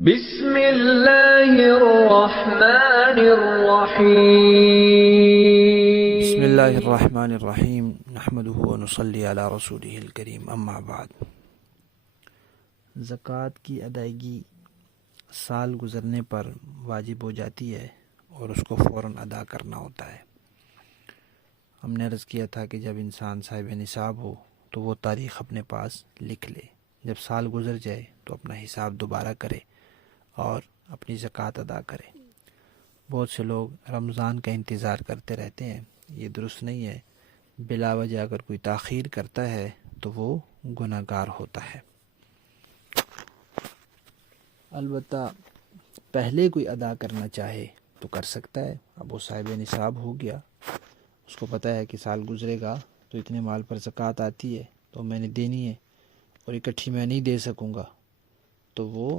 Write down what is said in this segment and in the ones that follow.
بسم اللہ الرحمن الرحیم بسم اللہ الرحمن الرحیم نحمده ونصلی علی رسولہ الکریم اما بعد۔ زکوٰۃ کی ادائیگی سال گزرنے پر واجب ہو جاتی ہے اور اس کو فوراً ادا کرنا ہوتا ہے۔ ہم نے عرض کیا تھا کہ جب انسان صاحب نصاب ہو تو وہ تاریخ اپنے پاس لکھ لے، جب سال گزر جائے تو اپنا حساب دوبارہ کرے اور اپنی زکوٰۃ ادا کرے۔ بہت سے لوگ رمضان کا انتظار کرتے رہتے ہیں، یہ درست نہیں ہے۔ بلا وجہ اگر کوئی تاخیر کرتا ہے تو وہ گناہ گار ہوتا ہے۔ البتہ پہلے کوئی ادا کرنا چاہے تو کر سکتا ہے۔ اب وہ صاحب نصاب ہو گیا، اس کو پتہ ہے کہ سال گزرے گا تو اتنے مال پر زکوٰۃ آتی ہے تو میں نے دینی ہے اور اکٹھی میں نہیں دے سکوں گا، تو وہ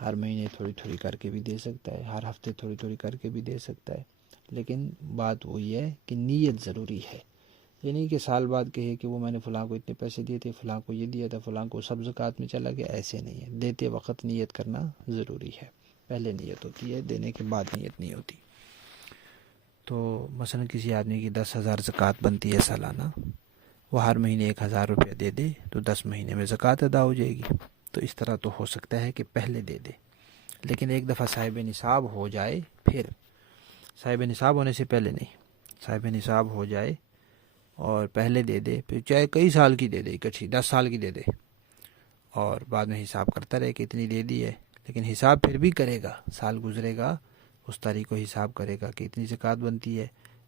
ہر مہینے تھوڑی تھوڑی کر کے بھی دے سکتا ہے، ہر ہفتے تھوڑی تھوڑی کر کے بھی دے سکتا ہے۔ لیکن بات وہی ہے کہ نیت ضروری ہے۔ یہ نہیں کہ سال بعد کہے کہ وہ میں نے فلاں کو اتنے پیسے دیے تھے، فلاں کو یہ دیا تھا، فلاں کو سب زکوٰۃ میں چلا گیا، ایسے نہیں ہے۔ دیتے وقت نیت کرنا ضروری ہے۔ پہلے نیت ہوتی ہے، دینے کے بعد نیت نہیں ہوتی۔ تو مثلا کسی آدمی کی 10,000 زکوٰۃ بنتی ہے سالانہ، وہ ہر مہینے 1,000 روپیہ دے دے تو 10 مہینے میں زکوٰۃ ادا ہو جائے گی۔ تو اس طرح تو ہو سکتا ہے کہ پہلے دے دے، لیکن ایک دفعہ صاحب نصاب ہو جائے، پھر صاحب نصاب ہونے سے پہلے نہیں، صاحب نصاب ہو جائے اور پہلے دے دے، پھر چاہے کئی سال کی دے دے، اکٹھی 10 سال کی دے دے، اور بعد میں حساب کرتا رہے کہ اتنی دے دی ہے، لیکن حساب پھر بھی کرے گا۔ سال گزرے گا، اس تاریخ کو حساب کرے گا کہ اتنی زکوٰۃ بنتی ہے،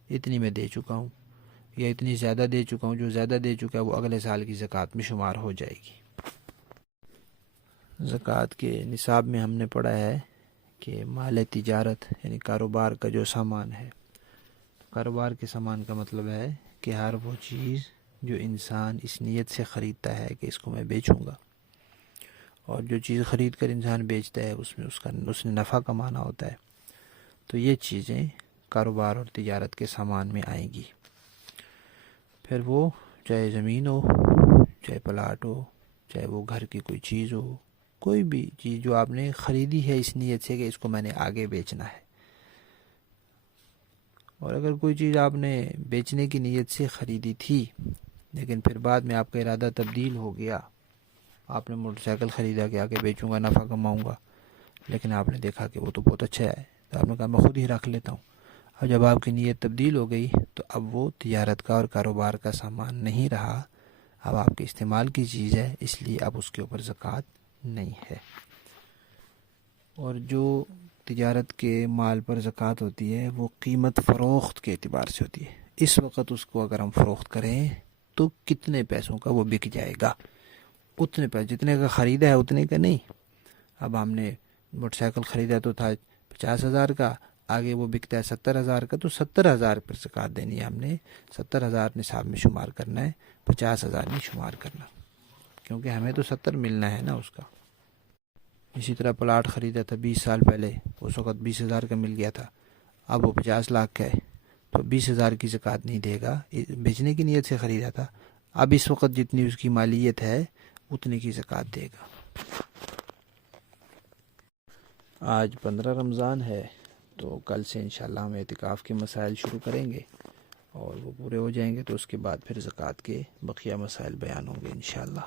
اتنی میں دے چکا ہوں، یا اتنی زیادہ دے چکا ہوں، جو زیادہ دے چکا ہے وہ اگلے سال کی زکوٰۃ میں شمار ہو جائے گی۔ زکوٰۃ کے نصاب میں ہم نے پڑھا ہے کہ مال تجارت یعنی کاروبار کا جو سامان ہے، کاروبار کے سامان کا مطلب ہے کہ ہر وہ چیز جو انسان اس نیت سے خریدتا ہے کہ اس کو میں بیچوں گا، اور جو چیز خرید کر انسان بیچتا ہے اس میں اس نے نفع کمانا ہوتا ہے، تو یہ چیزیں کاروبار اور تجارت کے سامان میں آئیں گی۔ پھر وہ چاہے زمین ہو، چاہے پلاٹ ہو، چاہے وہ گھر کی کوئی چیز ہو، کوئی بھی چیز جو آپ نے خریدی ہے اس نیت سے کہ اس کو میں نے آگے بیچنا ہے۔ اور اگر کوئی چیز آپ نے بیچنے کی نیت سے خریدی تھی لیکن پھر بعد میں آپ کا ارادہ تبدیل ہو گیا، آپ نے موٹر سائیکل خریدا کہ آگے بیچوں گا، نفع کماؤں گا، لیکن آپ نے دیکھا کہ وہ تو بہت اچھا ہے تو آپ نے کہا میں خود ہی رکھ لیتا ہوں۔ اور جب آپ کی نیت تبدیل ہو گئی تو اب وہ تجارت کا اور کاروبار کا سامان نہیں رہا، اب آپ کے استعمال کی چیز ہے، اس لیے اب اس کے اوپر زکوٰۃ نہیں ہے۔ اور جو تجارت کے مال پر زکوٰۃ ہوتی ہے وہ قیمت فروخت کے اعتبار سے ہوتی ہے۔ اس وقت اس کو اگر ہم فروخت کریں تو کتنے پیسوں کا وہ بک جائے گا، اتنے پیسے جتنے کا خریدا ہے اتنے کا نہیں۔ اب ہم نے موٹر سائیکل خریدا تو تھا 50,000 کا، آگے وہ بکتا ہے 70,000 کا، تو 70,000 پر زکوٰۃ دینی ہے ہم نے۔ 70,000 نصاب میں شمار کرنا ہے، 50,000 نہیں شمار کرنا، کیونکہ ہمیں تو 70 ملنا ہے نا اس کا۔ اسی طرح پلاٹ خریدا تھا 20 سال پہلے، اس وقت 20,000 کا مل گیا تھا، اب وہ 50 لاکھ کا ہے تو 20,000 کی زکوٰۃ نہیں دے گا، بیچنے کی نیت سے خریدا تھا، اب اس وقت جتنی اس کی مالیت ہے اتنے کی زکوٰۃ دے گا۔ آج 15 رمضان ہے تو کل سے انشاءاللہ ہم اعتکاف کے مسائل شروع کریں گے، اور وہ پورے ہو جائیں گے تو اس کے بعد پھر زکوٰۃ کے بقیہ مسائل بیان ہوں گے انشاءاللہ۔